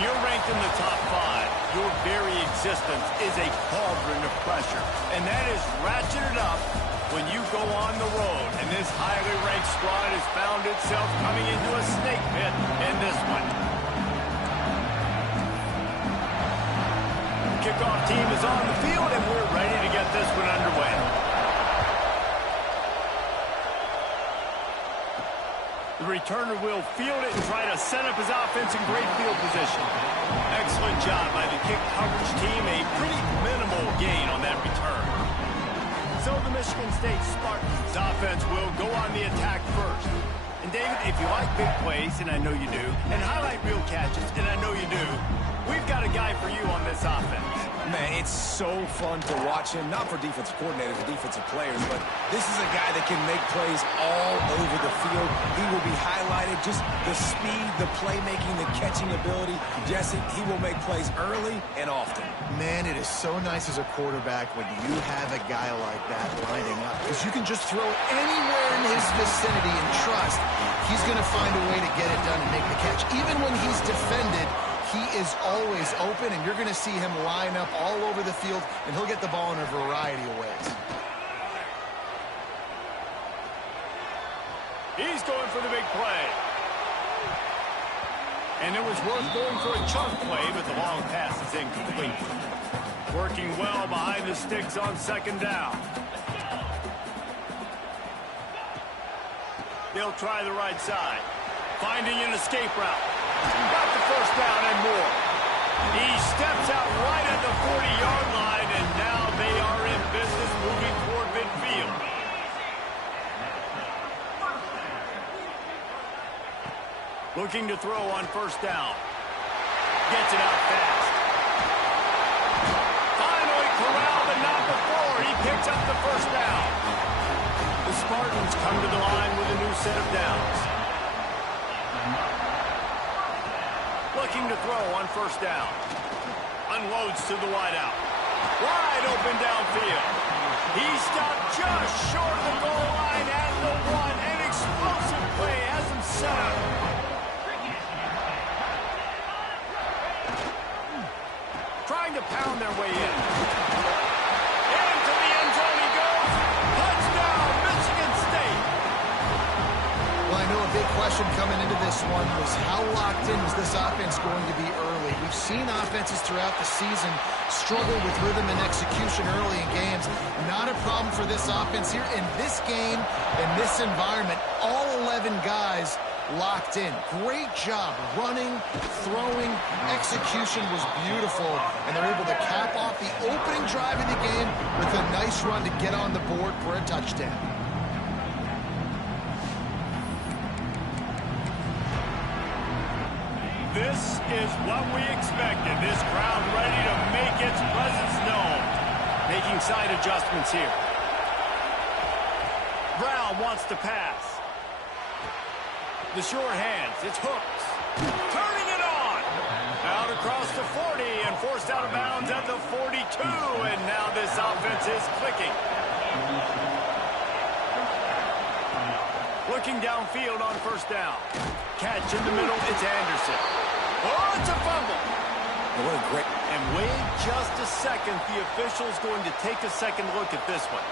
When you're ranked in the top 5, your very existence is a cauldron of pressure. And that is ratcheted up when you go on the road. And this highly ranked squad has found itself coming into a snake pit in this one. The kickoff team is on the field, and we're ready to get this one underway. The returner will field it and try to set up his offense in great field position. Excellent job by the kick coverage team. A pretty minimal gain on that return. So the Michigan State Spartans offense will go on the attack first. And David, if you like big plays, and I know you do, and highlight real catches, and I know you do, we've got a guy for you on this offense. Man, it's so fun to watch him, not for defensive coordinators or defensive players, but this is a guy that can make plays all over the field. He will be highlighted, just the speed, the playmaking, the catching ability. Jesse, he will make plays early and often. Man, it is so nice as a quarterback when you have a guy like that lining up, because you can just throw it anywhere in his vicinity and trust he's going to find a way to get it done and make the catch. Even when he's defended, he is always open, and you're going to see him line up all over the field, and he'll get the ball in a variety of ways. He's going for the big play. And it was worth going for a chunk play, but the long pass is incomplete. Working well behind the sticks on second down. They'll try the right side. Finding an escape route. Got the first down and more. He steps out right at the 40-yard line, and now they are in business moving toward midfield. Looking to throw on first down. Gets it out fast. Finally corralled, but not before. He picks up the first down. The Spartans come to the line with a new set of downs. Looking to throw on first down. Unloads to the wideout. Wide open downfield. He stopped just short of the goal line at the 1. An explosive play has him set up. Trying to pound their way in. Into the end zone he goes. Touchdown, Michigan State. Well, I know a big question coming into this one was how locked in was this offense going to be early. We've seen offenses throughout the season struggle with rhythm and execution early in games. Not a problem for this offense here. In this game, in this environment, all 11 guys locked in. Great job running, throwing, execution was beautiful, and they're able to cap off the opening drive of the game with a nice run to get on the board for a touchdown. This is what we expected. This crowd ready to make its presence known. Making side adjustments here. Brown wants to pass. The sure hands. It's Hooks. Turning it on. Out across the 40 and forced out of bounds at the 42. And now this offense is clicking. Looking downfield on first down. Catch in the middle. It's Anderson. Oh, it's a fumble. What a great... And wait just a second. The official's going to take a second look at this one.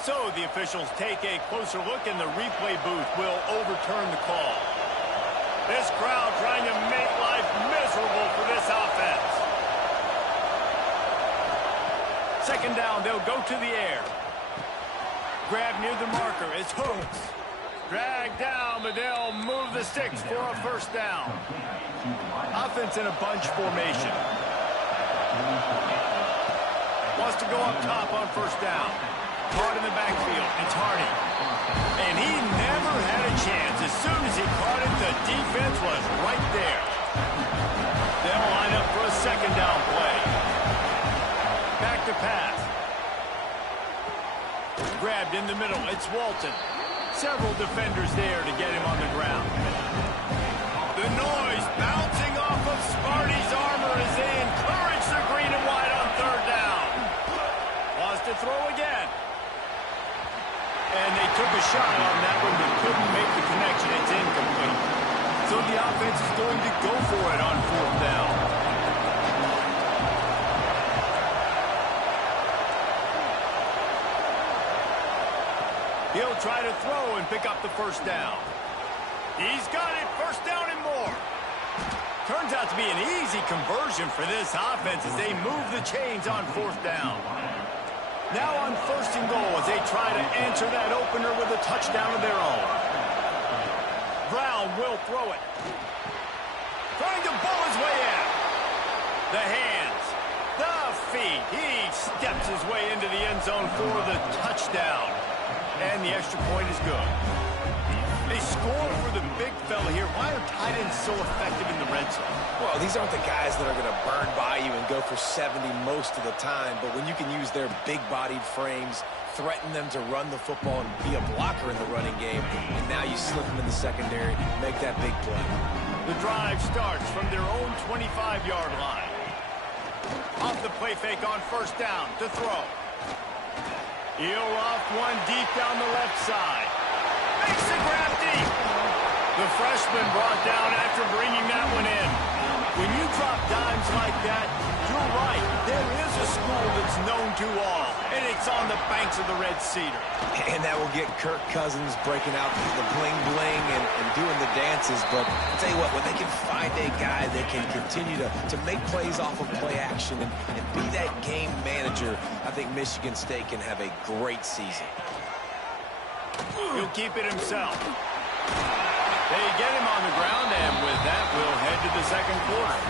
So the officials take a closer look, and the replay booth will overturn the call. This crowd trying to make life miserable for this offense. Second down, they'll go to the air. Grab near the marker, it's Hooks. Dragged down, but they'll move the sticks for a first down. Offense in a bunch formation. Wants to go up top on first down. Caught in the backfield. It's Hardy. And he never had a chance. As soon as he caught it, the defense was right there. They'll line up for a second down play. Back to pass. Grabbed in the middle. It's Walton. Several defenders there to get him on the ground. The noise bouncing off of Sparks. Sparty's armor as they encourage the green and white on third down. Wants to throw again. And they took a shot on that one but couldn't make the connection. It's incomplete. So the offense is going to go for it on fourth down. He'll try to throw and pick up the first down. He's got it. First down and more. Turns out to be an easy conversion for this offense as they move the chains on fourth down. Now on first and goal as they try to answer that opener with a touchdown of their own. Brown will throw it. Trying to bowl his way in. The hands. The feet. He steps his way into the end zone for the touchdown. And the extra point is good. They score for the big fella here. Why are tight ends so effective in the red zone? Well, these aren't the guys that are going to burn by you and go for 70 most of the time, but when you can use their big-bodied frames, threaten them to run the football and be a blocker in the running game, and now you slip them in the secondary, make that big play. The drive starts from their own 25-yard line. Off the play fake on first down to throw. He'll off one deep down the left side. Makes the grab deep. The freshman brought down after bringing that one in. When you drop dimes like that, you're right. There is a school that's known to all, and it's on the banks of the Red Cedar. And that will get Kirk Cousins breaking out the bling-bling and doing the dances. But I'll tell you what, when they can find a guy that can continue to make plays off of play action and be that game manager, I think Michigan State can have a great season. He'll keep it himself. They get him on the ground, and with that, we'll head to the second quarter.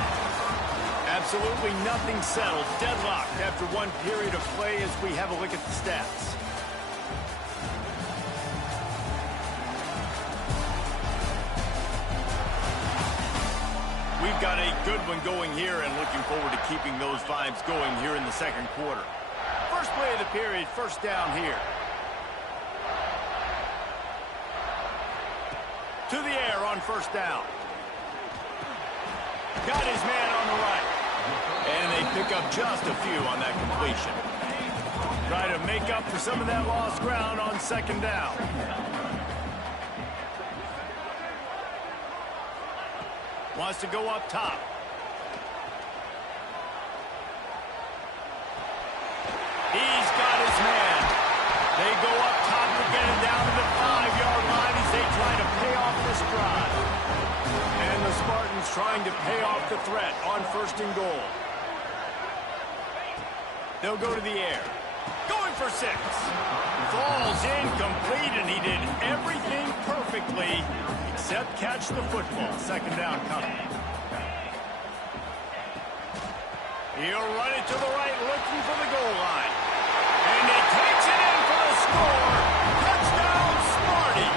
Absolutely nothing settled. Deadlocked after one period of play as we have a look at the stats. We've got a good one going here and looking forward to keeping those vibes going here in the second quarter. First play of the period, first down here. To the air on first down. Got his man on the right. And they pick up just a few on that completion. Try to make up for some of that lost ground on second down. Wants to go up top. He's got his man. They go up top to get it down to the 5-yard line as they try to pay off this drive. And the Spartans trying to pay off the threat on first and goal. They'll go to the air. Going for 6. Falls incomplete, and he did everything perfectly except catch the football. Second down coming. He'll run it to the right, looking for the goal line. And he takes it in for the score. Touchdown, Sparty.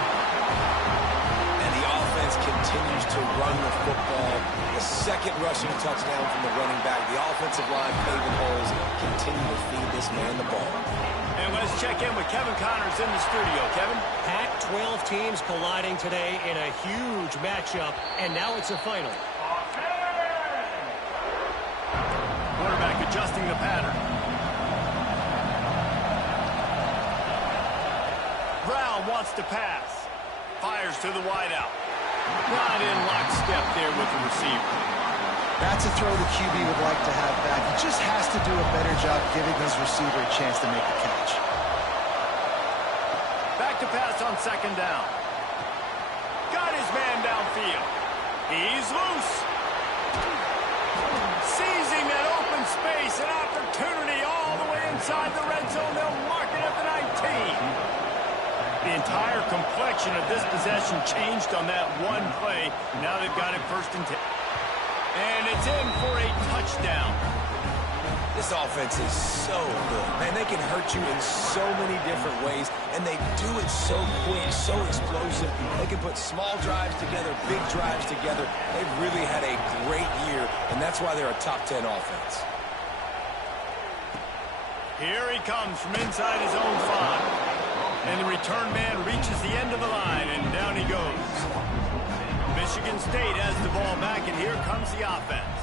And the offense continues to run the football. The second rushing touchdown from the running back. The offensive line paving holes. Continue to feed this man the ball. And let's check in with Kevin Connors in the studio. Kevin? Pac-12 teams colliding today in a huge matchup, and now it's a final. Quarterback adjusting the pattern. Brown wants to pass. Fires to the wideout. Not in lockstep there with the receiver. That's a throw the QB would like to have back. He just has to do a better job giving his receiver a chance to make the catch. Back to pass on second down. Got his man downfield. He's loose. Seizing that open space, an opportunity all the way inside the red zone. They'll mark it at the 19. The entire complexion of this possession changed on that one play. Now they've got it first and 10. And it's in for a touchdown. This offense is so good. Man, they can hurt you in so many different ways, and they do it so quick, so explosive. They can put small drives together, big drives together. They've really had a great year, and that's why they're a top 10 offense. Here he comes from inside his own 5. And the return man reaches the end of the line, and down he goes. Michigan State has the ball back, and here comes the offense.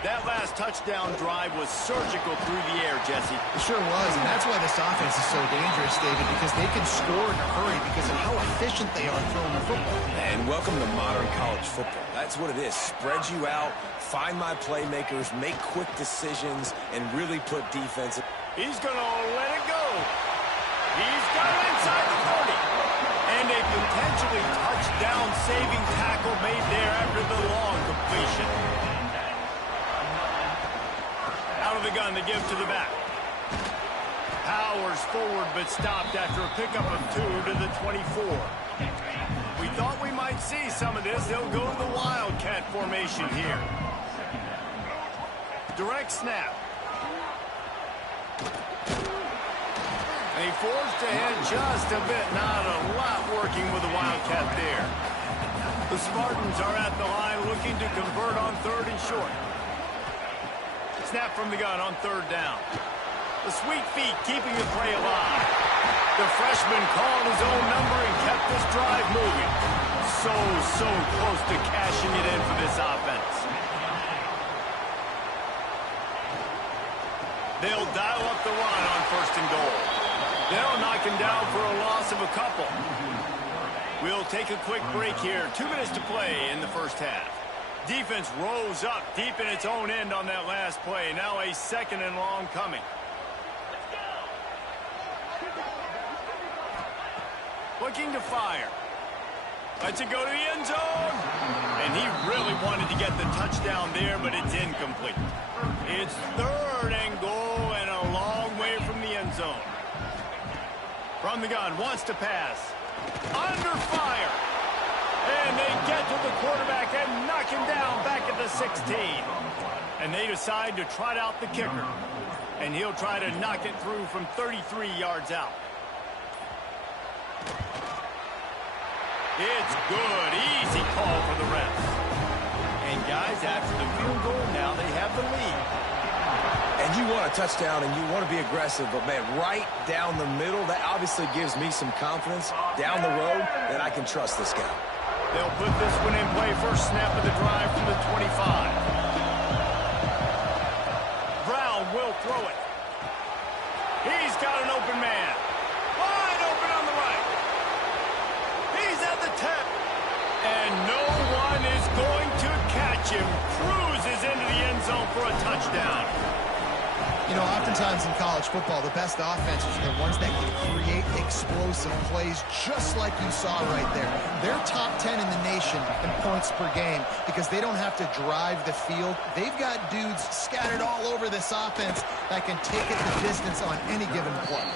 That last touchdown drive was surgical through the air, Jesse. It sure was, and that's why this offense is so dangerous, David, because they can score in a hurry because of how efficient they are throwing the football. And welcome to modern college football. That's what it is. Spread you out, find my playmakers, make quick decisions, and really put defense. He's going to let it go. He's got it inside the 30. And a potentially touchdown-saving tackle made there after the long completion. Out of the gun to give to the back. Powers forward but stopped after a pickup of 2 to the 24. We thought we might see some of this. They'll go to the Wildcat formation here. Direct snap. And he forced ahead just a bit. Not a lot working with the Wildcat there. The Spartans are at the line looking to convert on 3rd and short. Snap from the gun on 3rd down. The sweet feet keeping the play alive. The freshman called his own number and kept this drive moving. So close to cashing it in for this offense. They'll dial up the run on 1st and goal. They'll knock him down for a loss of a couple. We'll take a quick break here. 2 minutes to play in the first half. Defense rose up deep in its own end on that last play. Now a 2nd and long coming. Looking to fire. Lets it go to the end zone. And he really wanted to get the touchdown there, but it's incomplete. It's 3rd and goal and a long way from the end zone. From the gun, wants to pass. Under fire. And they get to the quarterback and knock him down back at the 16. And they decide to trot out the kicker. And he'll try to knock it through from 33 yards out. It's good. Easy call for the refs. And guys, after the field goal, now they have the lead. And you want a touchdown and you want to be aggressive, but man, right down the middle, that obviously gives me some confidence down the road that I can trust this guy. They'll put this one in play. First snap of the drive from the 25. Brown will throw it. He's got an open man. Wide open on the right. He's at the 10. And no one is going to catch him. Cruises into the end zone for a touchdown. You know, oftentimes in college football, the best offenses are the ones that can create explosive plays just like you saw right there. They're top 10 in the nation in points per game because they don't have to drive the field. They've got dudes scattered all over this offense that can take it the distance on any given play.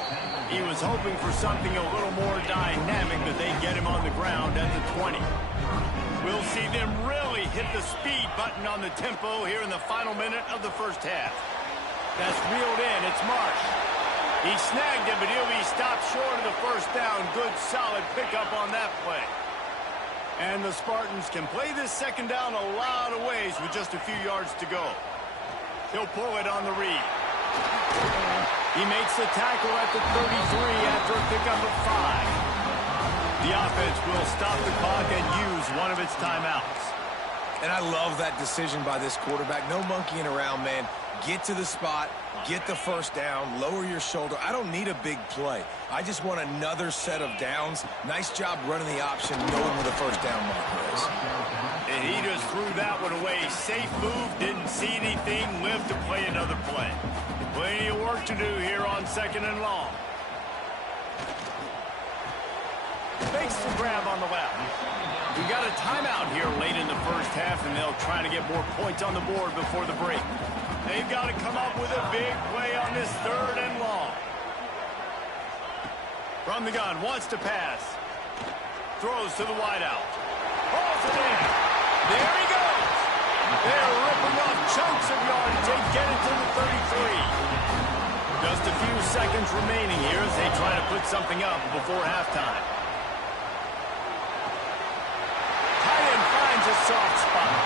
He was hoping for something a little more dynamic, but they get him on the ground at the 20. We'll see them really hit the speed button on the tempo here in the final minute of the first half. That's reeled in. It's Marsh. He snagged it, but he'll be stopped short of the first down. Good, solid pickup on that play. And the Spartans can play this 2nd down a lot of ways with just a few yards to go. He'll pull it on the read. He makes the tackle at the 33 after a pickup of 5. The offense will stop the clock and use one of its timeouts. And I love that decision by this quarterback. No monkeying around, man. Get to the spot, get the first down, lower your shoulder. I don't need a big play. I just want another set of downs. Nice job running the option, knowing where the first down marker is. And he just threw that one away. Safe move, didn't see anything, lived to play another play. Plenty of work to do here on 2nd and long. Fakes the grab on the left. We got a timeout here late in the first half, and they'll try to get more points on the board before the break. They've got to come up with a big play on this 3rd and long. From the gun, wants to pass. Throws to the wideout. Pulls it in. There he goes. They're ripping off chunks of yardage. They get it to the 33. Just a few seconds remaining here as they try to put something up before halftime. Tight end finds a soft spot.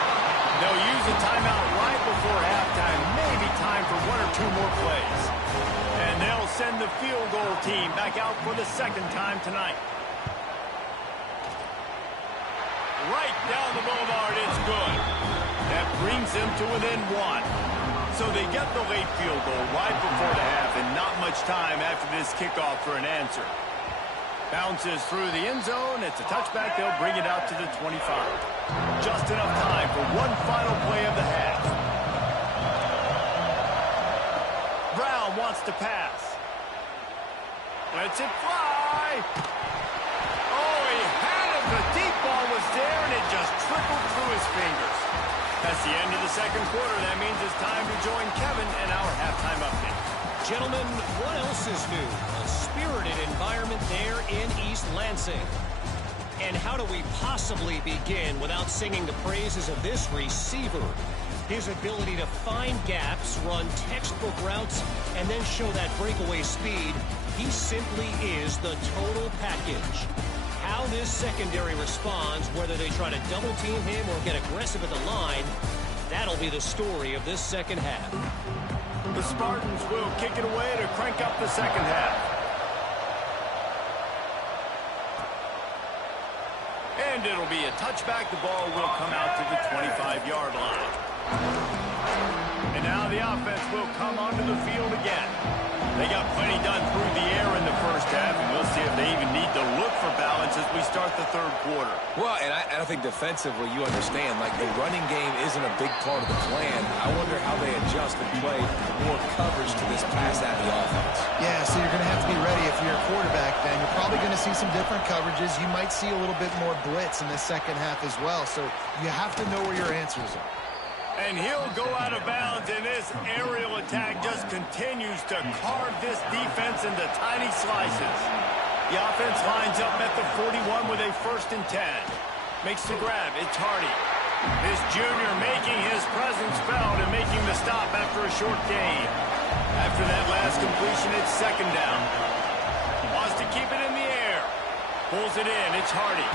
They'll use a timeout right before halftime. Maybe time for 1 or 2 more plays. And they'll send the field goal team back out for the 2nd time tonight. Right down the boulevard, it's good. That brings them to within one. So they get the late field goal right before the half and not much time after this kickoff for an answer. Bounces through the end zone. It's a touchback. They'll bring it out to the 25. Just enough time for one final play of the half. Brown wants to pass. Lets it fly. Oh, he had it. The deep ball was there, and it just trickled through his fingers. That's the end of the second quarter. That means it's time to join Kevin in our halftime update. Gentlemen, what else is new? A spirited environment there in East Lansing. And how do we possibly begin without singing the praises of this receiver? His ability to find gaps, run textbook routes, and then show that breakaway speed. He simply is the total package. How this secondary responds, whether they try to double team him or get aggressive at the line, that'll be the story of this second half. The Spartans will kick it away to crank up the second half. And it'll be a touchback. The ball will come out to the 25-yard line. And now the offense will come onto the field again. They got plenty done through the air in the first half, and we'll see if they even need to look for balance as we start the third quarter. Well, and I think defensively, you understand, like the running game isn't a big part of the plan. I wonder how they adjust and play more coverage to this pass-happy offense. Yeah, so you're going to have to be ready if you're a quarterback, then. You're probably going to see some different coverages. You might see a little bit more blitz in the second half as well, so you have to know where your answers are. And he'll go out of bounds, and this aerial attack just continues to carve this defense into tiny slices. The offense lines up at the 41 with a 1st and 10. Makes the grab. It's Hardy. This junior making his presence felt and making the stop after a short gain. After that last completion, it's 2nd down. Wants to keep it in the air. Pulls it in. It's Hardy.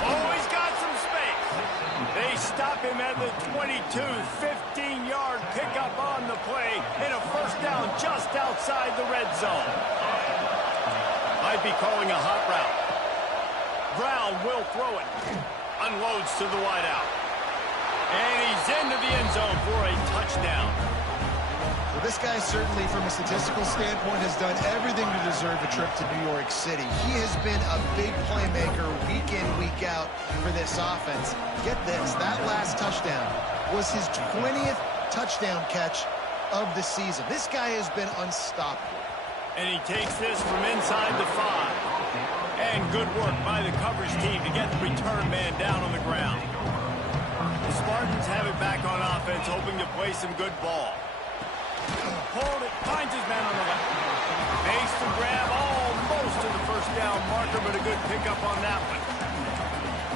Oh, he's got some space. They stop him at the 22, 15-yard pickup on the play, and a 1st down just outside the red zone. Might be calling a hot route. Brown will throw it. Unloads to the wideout. And he's into the end zone for a touchdown. Well, this guy certainly, from a statistical standpoint, has done everything to deserve a trip to New York City. He has been a big playmaker week in, week out for this offense. Get this, that last touchdown was his 20th touchdown catch of the season. This guy has been unstoppable. And he takes this from inside the 5. And good work by the coverage team to get the return man down on the ground. The Spartans have it back on offense, hoping to play some good ball. Hold it, finds his man on the left. Makes the grab almost to the 1st down marker, but a good pickup on that one.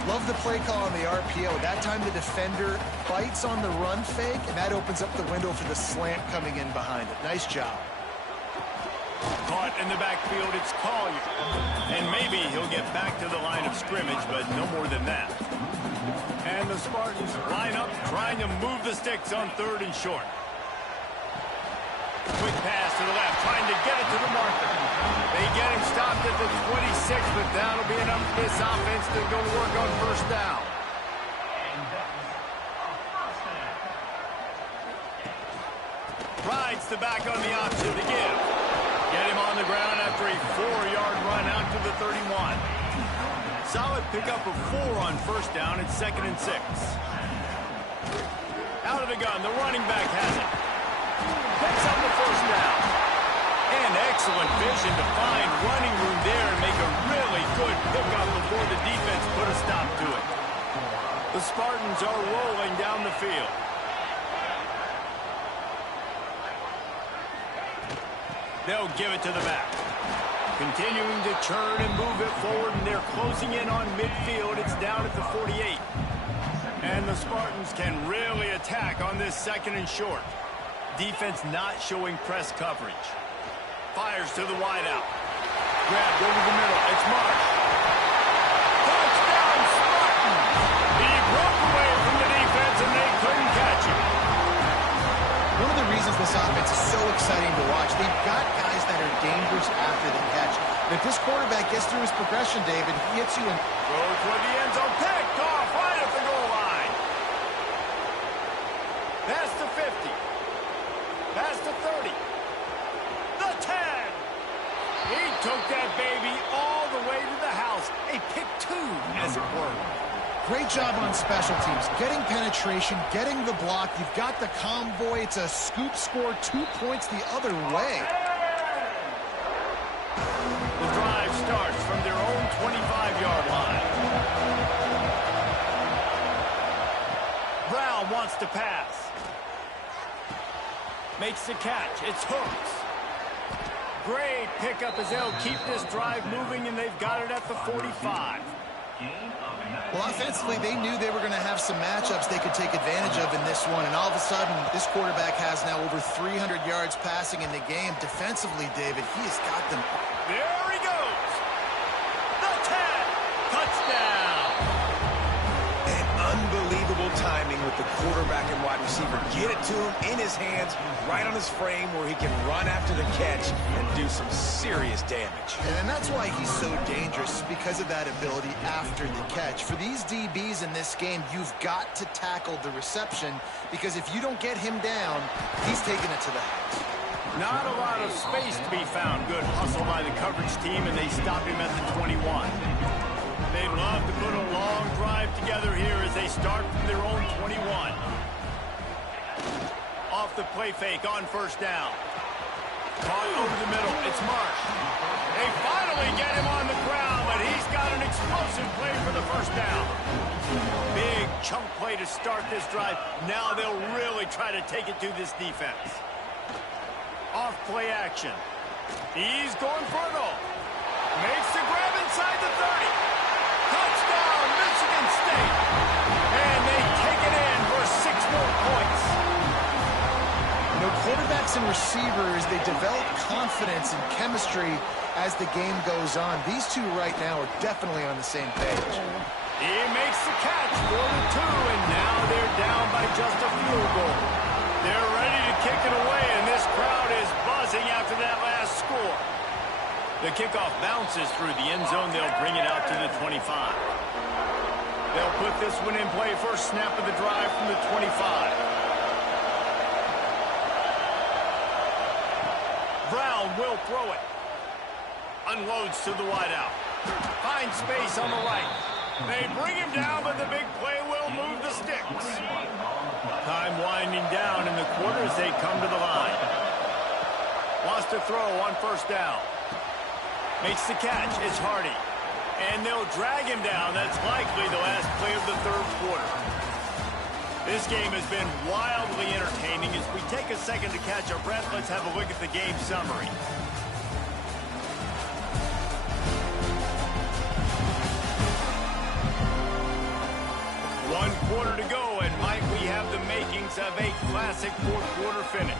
Love the play call on the RPO. That time the defender bites on the run fake, and that opens up the window for the slant coming in behind it. Nice job. Caught in the backfield, it's Collier. And maybe he'll get back to the line of scrimmage, but no more than that. And the Spartans line up, trying to move the sticks on 3rd and short. Quick pass to the left, trying to get it to the marker. They get him stopped at the 26, but that'll be enough for this offense to go to work on 1st down. Rides the back on the option to give. Get him on the ground after a 4-yard run out to the 31. Solid pickup of 4 on 1st down. It's 2nd and 6. Out of the gun, the running back has it. Picks up the 1st down. And excellent vision to find running room there and make a really good pickup before the defense put a stop to it. The Spartans are rolling down the field. They'll give it to the back. Continuing to churn and move it forward, and they're closing in on midfield. It's down at the 48. And the Spartans can really attack on this 2nd and short. Defense not showing press coverage. Fires to the wideout. Grabbed over the middle. It's Marsh. Touchdown, Spartans! He broke away from the defense, and they couldn't catch him. One of the reasons this offense is so exciting to watch, they've got guys that are dangerous after the catch. And if this quarterback gets through his progression, David, he hits you in. Goes toward the end zone, picked off right at the goal line. 50. Past the 30. The 10. He took that baby all the way to the house. A pick two, as it were. Great job on special teams. Getting penetration, getting the block. You've got the convoy. It's a scoop score, 2 points the other way. The drive starts from their own 25-yard line. Brown wants to pass. Makes the catch. It's Hooks. Great pickup as they'll keep this drive moving, and they've got it at the 45. Well, offensively, they knew they were going to have some matchups they could take advantage of in this one, and all of a sudden, this quarterback has now over 300 yards passing in the game. Defensively, David, he has got them. There he goes. The 10. Touchdown. And unbelievable timing with the quarterback and wide receiver. Get it to him in his hands, right on his frame where he can run after the catch and do some serious damage. And that's why he's so dangerous, because of that ability after the catch. For these DBs in this game, you've got to tackle the reception, because if you don't get him down, he's taking it to the house. Not a lot of space to be found. Good hustle by the coverage team, and they stop him at the 21. They'd love to put a long drive together here as they start from their own 21. Off the play fake on first down. Caught over the middle. It's Marsh. They finally get him on the ground, but he's got an explosive play for the first down. Big chunk play to start this drive. Now they'll really try to take it to this defense. Off play action. He's going for it all. Makes the grab inside the 30. Touchdown, Michigan State. And they take it in for 6 more points. You know, quarterbacks and receivers, they develop confidence and chemistry as the game goes on. These two right now are definitely on the same page. He makes the catch for the 2, and now they're down by just a field goal. They're ready to kick it away, and this crowd is buzzing after that last score. The kickoff bounces through the end zone. They'll bring it out to the 25. They'll put this one in play. First snap of the drive from the 25. Brown will throw it. Unloads to the wideout. Finds space on the right. They bring him down, but the big play will move the sticks. Time winding down in the quarter as they come to the line. Wants to throw on first down. Makes the catch. It's Hardy. And they'll drag him down. That's likely the last play of the third quarter. This game has been wildly entertaining. As we take a second to catch our breath, let's have a look at the game summary. One quarter to go, and might we have the makings of a classic fourth quarter finish.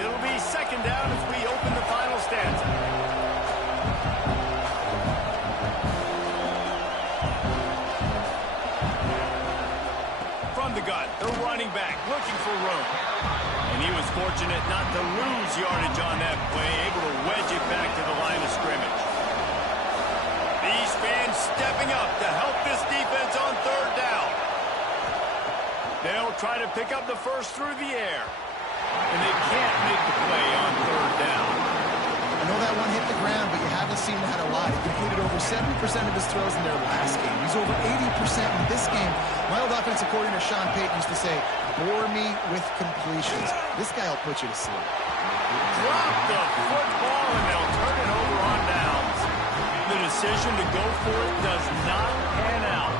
It'll be second down as we open the final stanza. From the gun, the running back looking for room. And he was fortunate not to lose yardage on that play, able to wedge it back to the line of scrimmage. These fans stepping up to help this defense on third down. They'll try to pick up the first through the air. And they can't make the play on third down. I know that one hit the ground, but you haven't seen that a lot. He completed over 70% of his throws in their last game. He's over 80% in this game. My old offensive coordinator, Sean Payton, used to say, bore me with completions. This guy will put you to sleep. Drop the football, and they'll turn it over on downs. The decision to go for it does not pan out.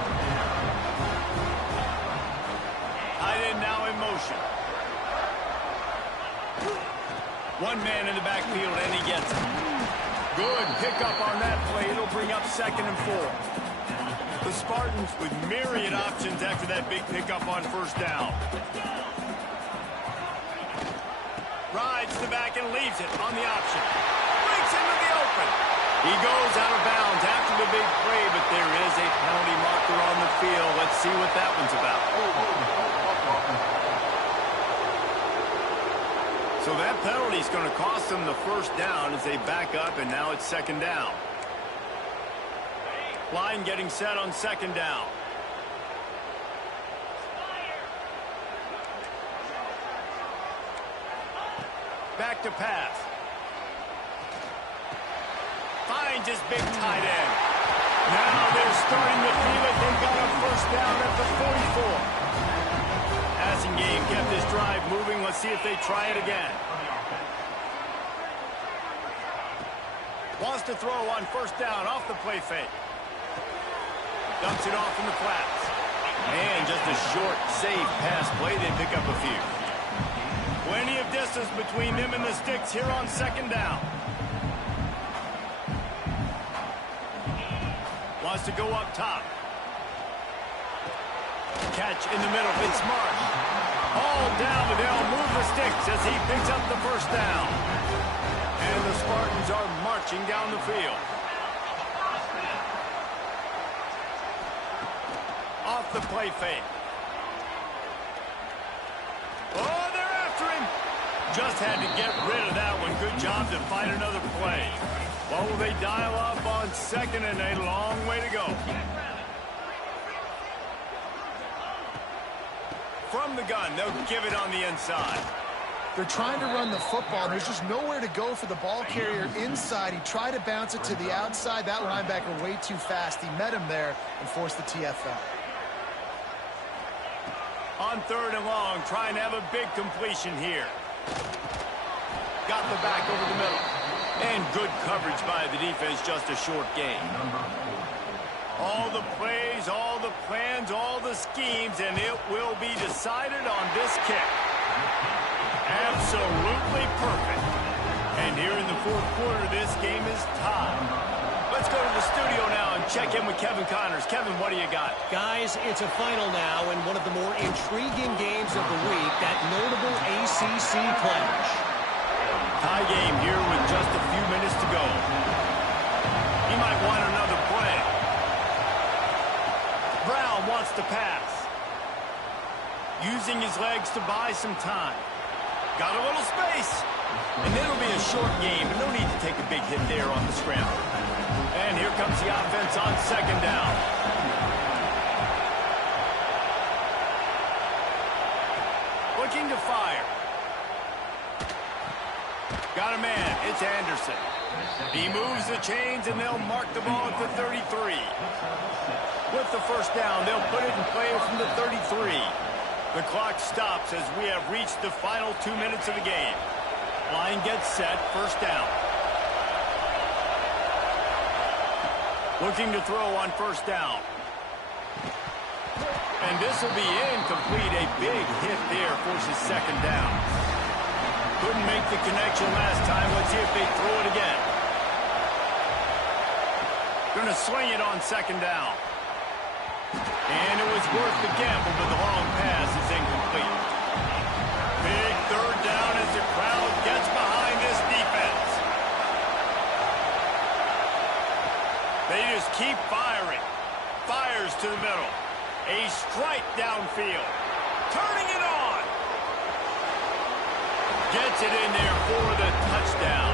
Tight end now in motion. One man in the backfield, and he gets it. Good pickup on that play. It'll bring up 2nd and 4. The Spartans with myriad options after that big pickup on first down. Rides the back and leaves it on the option. Breaks into the open. He goes out of bounds after the big play, but there is a penalty marker on the field. Let's see what that one's about. So that penalty is going to cost them the first down as they back up, and now it's second down. Line getting set on second down. Back to pass. Finds his big tight end. Now they're starting to feel it. They've got a first down at the 44. Passing game kept this drive moving. Let's see if they try it again. Wants to throw on first down off the play fake. Dumps it off in the flats. And just a short, safe pass play. They pick up a few. Plenty of distance between them and the sticks here on second down. Wants to go up top. Catch in the middle. It's Marsh. All down, but they'll move the sticks as he picks up the first down. And the Spartans are marching down the field. Off the play fake. Oh, they're after him. Just had to get rid of that one. Good job to find another play. What will they dial up on second and a long way to go? From the gun, they'll give it on the inside. They're trying to run the football. There's just nowhere to go for the ball carrier inside. He tried to bounce it to the outside. That linebacker way too fast. He met him there and forced the TFL. On third and long, trying to have a big completion here. Got the back over the middle. And good coverage by the defense, just a short gain. All the plays, all the plans, all the schemes, and it will be decided on this kick. Absolutely perfect. And here in the fourth quarter, this game is tied. Let's go to the studio now and check in with Kevin Connors. Kevin, what do you got? Guys, it's a final now in one of the more intriguing games of the week, that notable ACC clash. Tie game here with just a few minutes to go. He might want another play. Brown wants to pass. Using his legs to buy some time. Got a little space. And it'll be a short game, but no need to take a big hit there on the scramble. And here comes the offense on second down. Looking to fire. Got a man. It's Anderson. He moves the chains, and they'll mark the ball at the 33. With the first down, they'll put it in play from the 33. The clock stops as we have reached the final 2 minutes of the game. Line gets set, first down. Looking to throw on first down. And this will be incomplete. A big hit there forces second down. Couldn't make the connection last time. Let's see if they throw it again. Gonna swing it on second down. And it was worth the gamble, but the long pass is incomplete. Big third down as the crowd gets behind this defense. They just keep firing. Fires to the middle. A strike downfield. Turning it on. Gets it in there for the touchdown.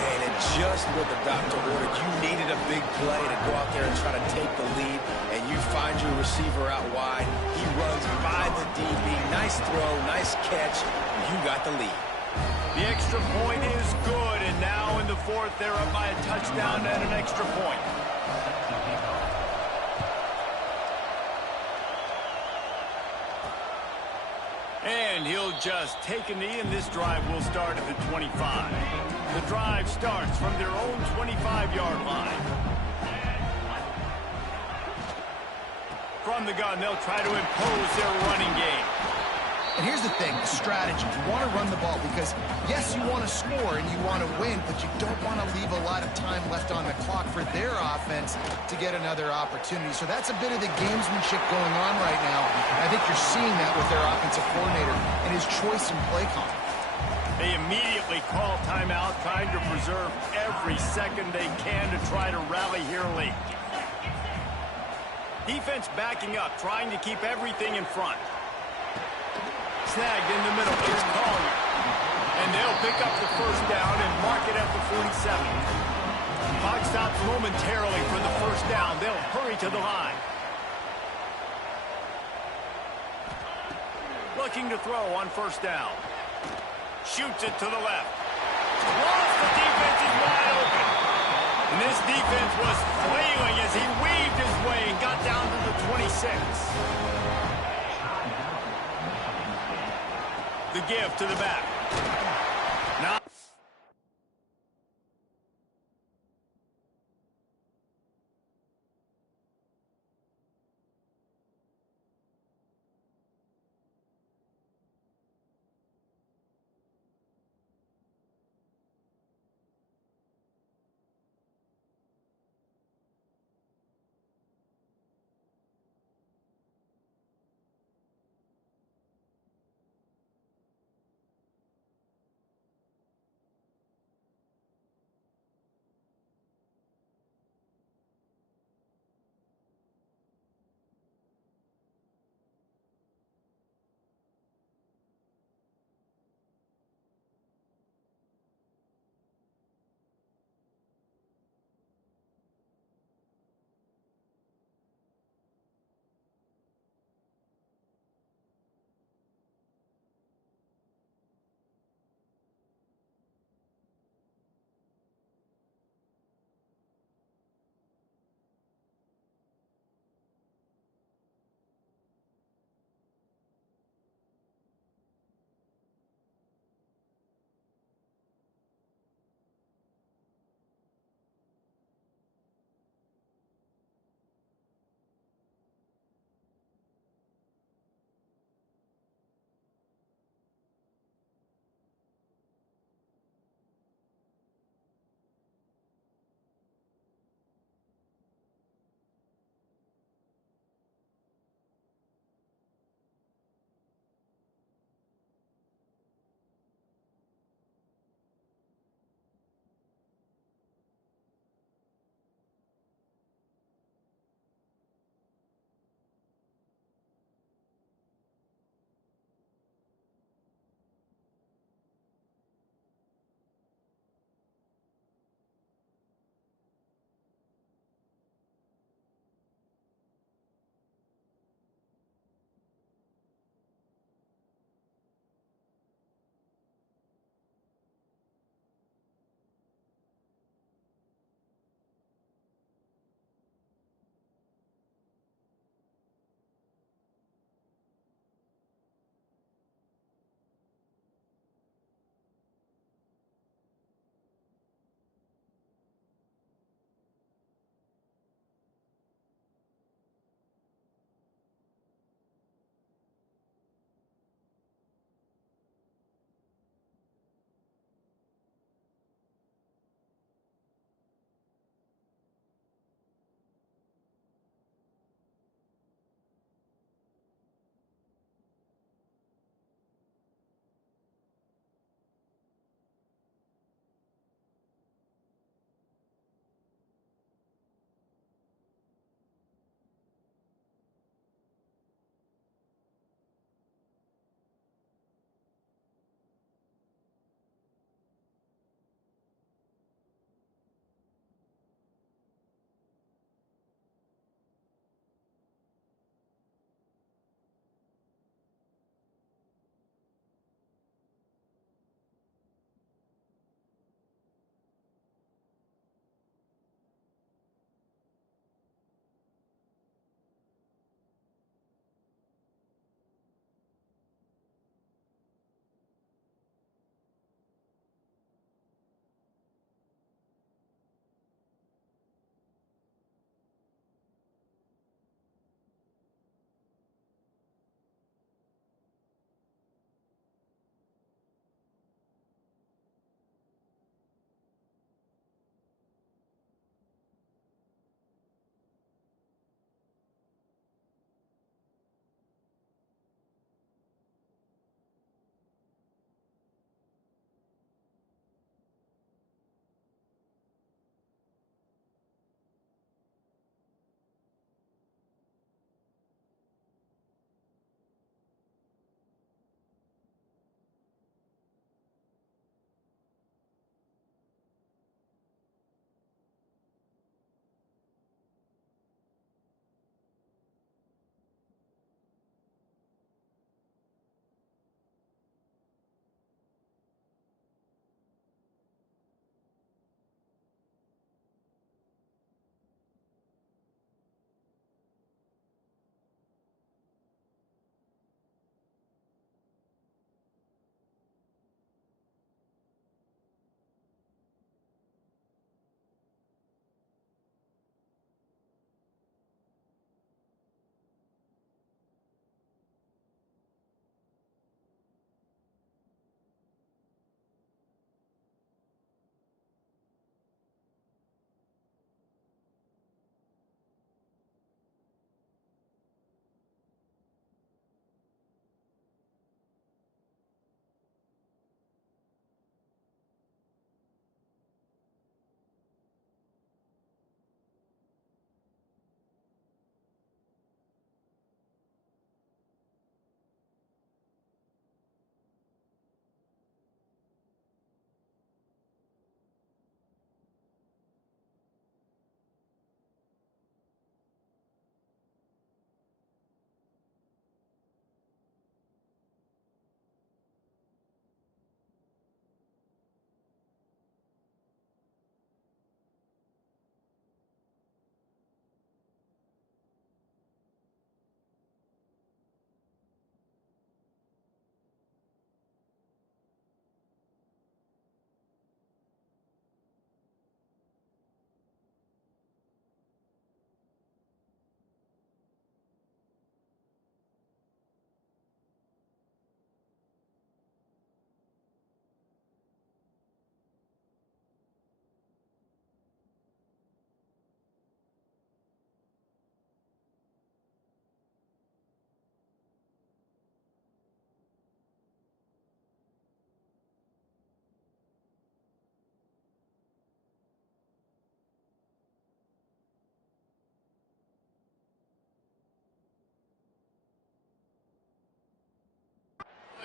Man, and just what the doctor ordered. You needed a big play to go out there and try to take the lead, and you find your receiver out wide. He runs by the DB. Nice throw, nice catch. You got the lead. The extra point is good, and now in the fourth, they're up by a touchdown and an extra point. And he'll just take a knee, and this drive will start at the 25. The drive starts from their own 25-yard line. From the gun, they'll try to impose their running game. And here's the thing, the strategy. You want to run the ball because, yes, you want to score and you want to win, but you don't want to leave a lot of time left on the clock for their offense to get another opportunity. So that's a bit of the gamesmanship going on right now. And I think you're seeing that with their offensive coordinator and his choice in play calling. They immediately call timeout, trying to preserve every second they can to try to rally here late. Defense backing up, trying to keep everything in front. Snagged in the middle. It's Collier. And they'll pick up the first down and mark it at the 47. Clock stops momentarily for the first down. They'll hurry to the line. Looking to throw on first down. Shoots it to the left. Lost, the defense is wide open. And this defense was flailing as he weaved his way and got down to the 26. The give to the back. Now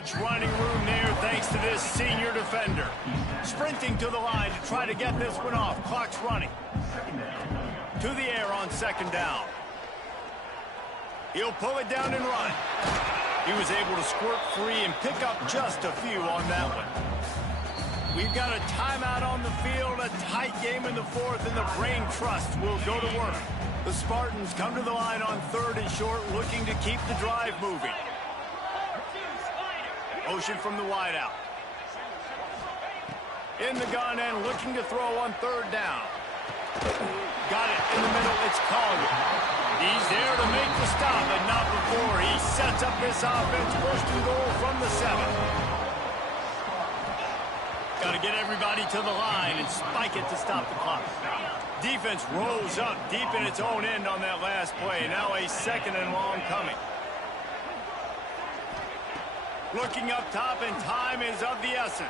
much running room there thanks to this senior defender. Sprinting to the line to try to get this one off. Clock's running. To the air on second down. He'll pull it down and run. He was able to squirt free and pick up just a few on that one. We've got a timeout on the field, a tight game in the fourth, and the Brain Trust will go to work. The Spartans come to the line on third and short, looking to keep the drive moving. Motion from the wideout. In the gun and looking to throw on third down. Got it in the middle. It's Collier. He's there to make the stop, but not before he sets up this offense. First and goal from the 7. Got to get everybody to the line and spike it to stop the clock. Defense rose up deep in its own end on that last play. Now a second and long coming. Looking up top, and time is of the essence.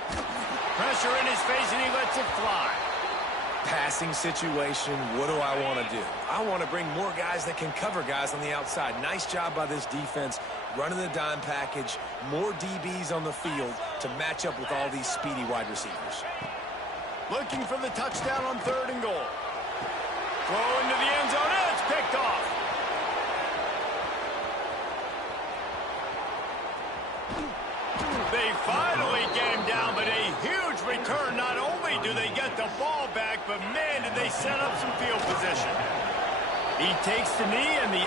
Pressure in his face, and he lets it fly. Passing situation, what do I want to do? I want to bring more guys that can cover guys on the outside. Nice job by this defense, running the dime package, more DBs on the field to match up with all these speedy wide receivers. Looking for the touchdown on third and goal. Throw into the end zone, and it's picked off. They finally get him down, but a huge return. Not only do they get the ball back, but man, did they set up some field position. He takes the knee, and the